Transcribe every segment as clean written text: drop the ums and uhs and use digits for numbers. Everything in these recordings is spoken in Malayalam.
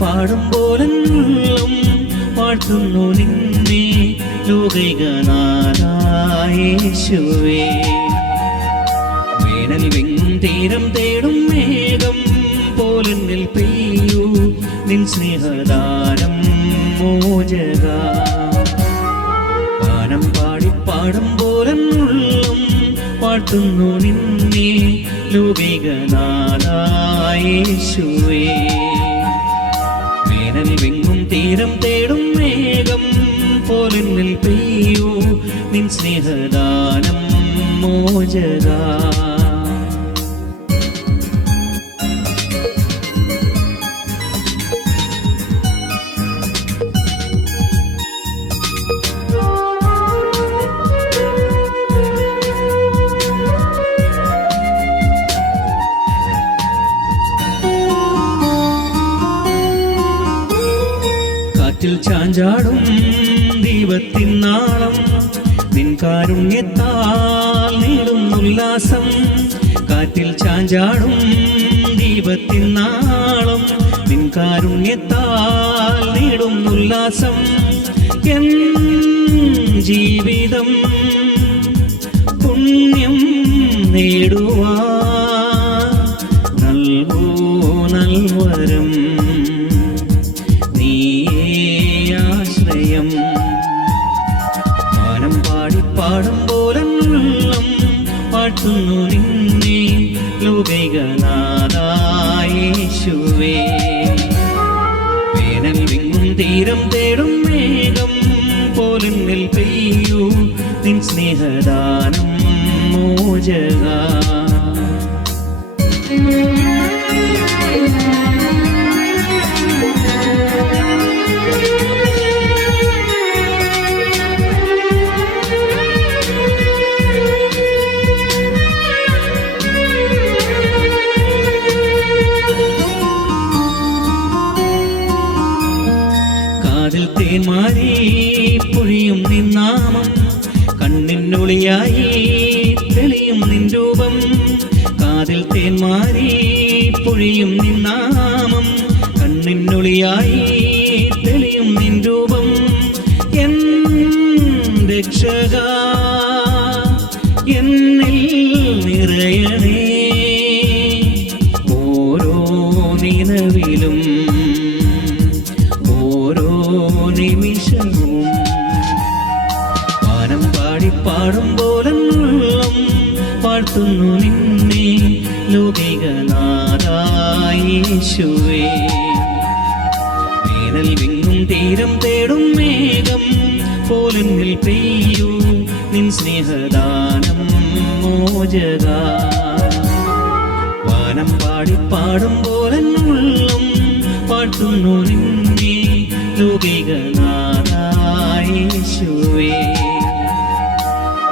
പാടുമ്പോലെന്നും വാഴ്ത്തുന്നു നിന്നെ ലോകൈകനാഥായ യേശുവേ. വേനൽ വിങ്ങും തീരം തേടും മേഘം പോലെന്നിൽ പെയ്യൂ നിൻ സ്നേഹദാനം മോചക. ഗാനം പാടി പാടുമ്പോലെന്നും വാഴ്ത്തുന്നു നിന്നെ ലോകൈകനാഥായ യേശുവേ. വേനൽ വിങ്ങും തീരം തേടും മേഘം പോലെന്നിൽ പെയ്യൂ നിൻ സ്നേഹദാനം മോചക. കാറ്റിൽ ചാഞ്ചാടും ദൈവത്തിൻ നാളം നിൻ കാരുണ്യത്താൽ നീളും ഉല്ലാസം. കാറ്റിൽ ചാഞ്ചാടും ദൈവത്തിൻ നാളം നിൻ കാരുണ്യത്താൽ നീളും ഉല്ലാസം. എൻ ജീവിതം പുണ്യം നേടുവാൻ നൽകൂ നൽവരം നീയാശ്രയം. ഗാനം പാടി പാടുമ്പോലെന്നും വാഴ്ത്തുന്നു നിന്നെ ലോകൈകനാഥായ യേശുവേ. വേനൽ വിങ്ങും തീരം തേടും മേഘം പോലെന്നിൽ പെയ്യൂ നിൻ സ്നേഹദാനം മോചക. കാതിൽ തേന്മാരി പൊഴിയും നിൻ നാമം കണ്ണിനുളിയായി തെളിയും നിൻ രൂപം. കാതിൽ തേന്മാരി പൊഴിയും നിൻ നാമം കണ്ണിനുളിയായി തെളിയും നിൻ രൂപം. എൻ രക്ഷക എന്നിൽ നിറയണേ ഓരോ നിലവിലും ഓരോ നിമിഷവും. ഗാനം പാടി പാടുമ്പോലെന്നും വാഴ്ത്തുന്നു നിന്നെ ലോകൈകനാഥായ യേശുവേ. വേനൽ വിങ്ങും തീരം തേടും മേഘം പോലെന്നിൽ പെയ്യൂ നിൻ സ്നേഹദാനം മോചക. ഗാനം പാടി പാടുമ്പോലെന്നും വാഴ്ത്തുന്നു നിന്നെ ലോകൈകനാഥായ യേശുവേ.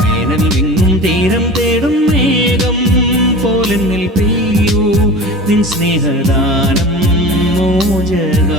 വേനൽ വിങ്ങും തീരം തേടും മേഘം പോലെന്നിൽ പെയ്യൂ നിൻ സ്നേഹദാനം മോചക.